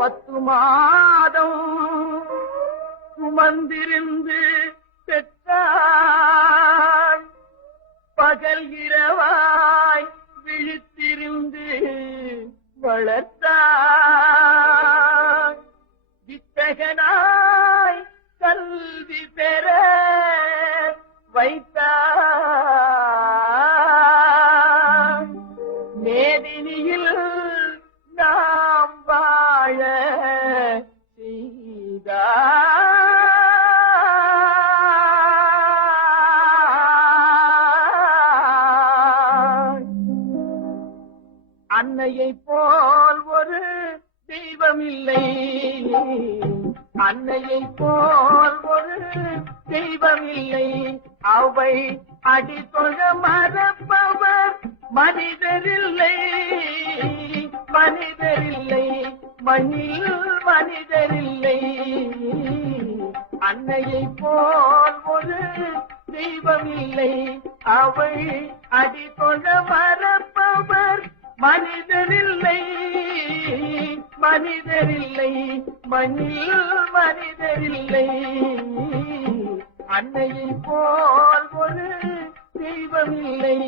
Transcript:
10 மாதம் சுமந்திருந்து பெற்றாள். பகல் இரவாய் விழித்திருந்து வளர்த்தாள். வித்தகனாய் கல்வி பெற வைத்தாள். மேதினியில் நாம் வாழ செய்தாள். அன்னையை போல் ஒரு தெய்வம் இல்லை, அன்னையை போல் ஒரு தெய்வம் இல்லை. அவை அடித்தொழ மறப்பவர் மனிதரில்லை, மனிதரில்லை, மண்ணில் மனிதரில்லை. அன்னையை போல் ஒரு தெய்வம் இல்லை. அவை அடித்தொழ மறப்பவர் மனிதரில்லை, மனிதரில்லை, மண்ணில் மனிதரில்லை. அன்னையை போல் ஒரு தெய்வம் இல்லை.